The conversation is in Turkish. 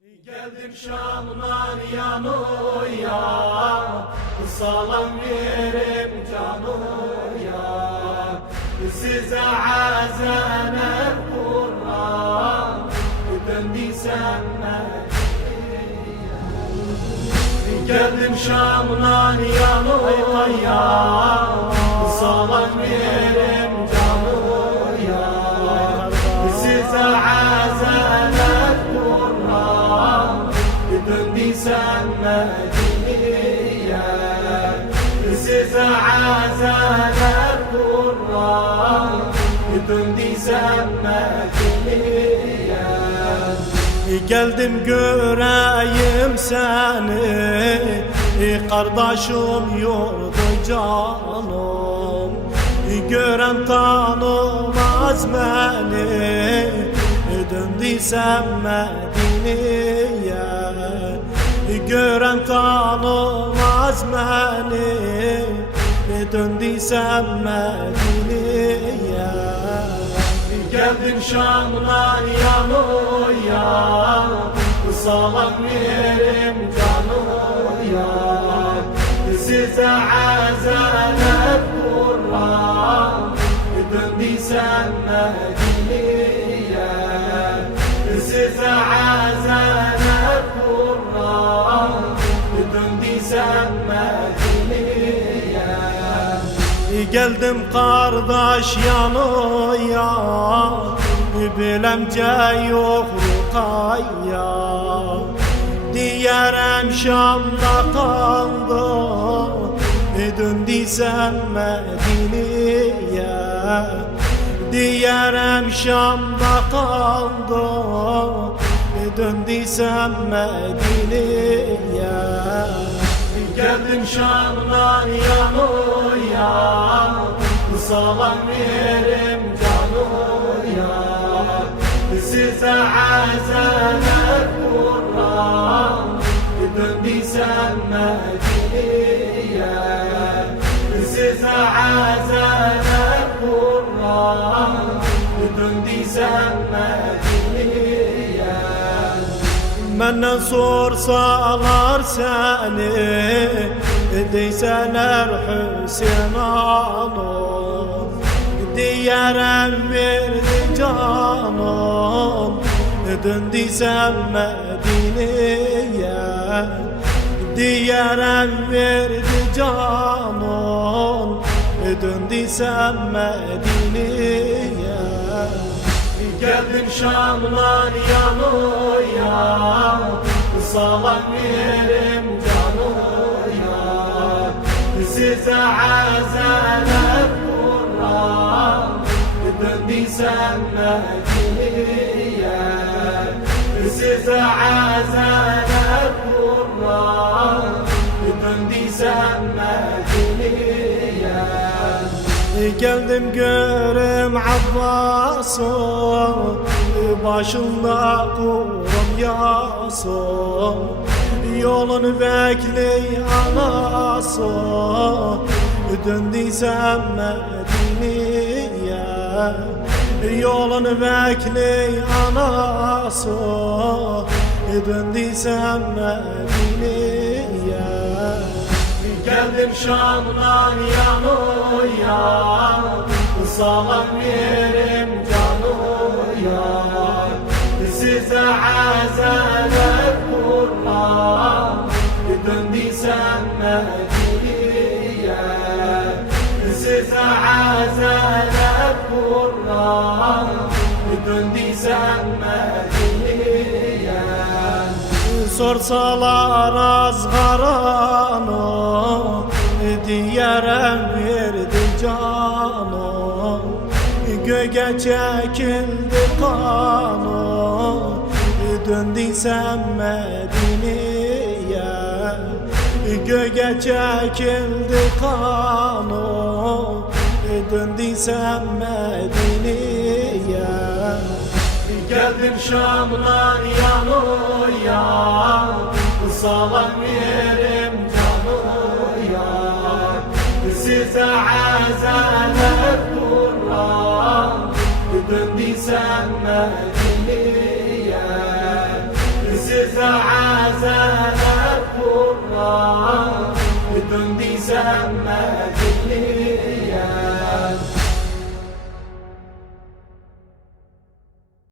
Geldim Şam'dan yanıya, salam verim canıya. Size azaner Kur'an, döndüysem Medine'ye. Geldim Şam'dan yanıya, salam verim canıya. Size azaner Kur'an, döndüysem Medine'ye. Size azaner Kur'an, döndüysem Medine'ye. Geldim göreyim seni, kardeşim yurdu canım. Gören tanımaz beni, döndüysem Medine'ye. Gören tanımaz beni, döndüysem Medine'ye. Geldim Şam'dan yanıya, salam verim canıya. Size azaner Kur'an, döndüysem Medine'ye. Size azaner Kur'an, döndüysem Medine'ye. Geldim kardeş yanıya, bilemce yok rukaya. Diyerem Şam'da kaldı, döndüysem Medine'ye. Diyerem Şam'da kaldı, döndüysem Medine'ye. Geldim Şam'dan yanıya, salam verim canıya. Size azaner Kur'an, döndüysem Medine'ye. Size azaner Kur'an, döndüysem Medine'ye. Menden sorsalar seni, deyseler Hüseyin alım. Diyerem verdi canım, döndüysem Medine'ye. Diyerem verdi canım, döndüysem Medine'ye. Geldim Şam'dan yanıya, salam verim canıya. Size azaner Kur'an, döndüysem Medine'ye. Size azaner Kur'an, döndüysem Medine'ye. Geldim görüm Abbas'ın, başında kurum yasın. Yolunu bekley anası, döndüysem Medine'ye. Yolunu bekley anası, döndüysem Medine'ye. Geldim Şam'dan yanıya, salam verim canıya. Size azaner Kur'an, döndüysem Medine'ye. Size azaner Kur'an, döndüysem Medine'ye. Sorsalar azgaranı, diyerem verdi canım. Göğe çekildi kanı, döndüysem Medine'ye. Göğe çekildi kanı, döndüysem Medine'ye. Geldim Şam'dan yanıya, salam verim canıya. Size azaner Kur'an, döndüysem Medine'ye. size azalar kurra Dön dizem medinli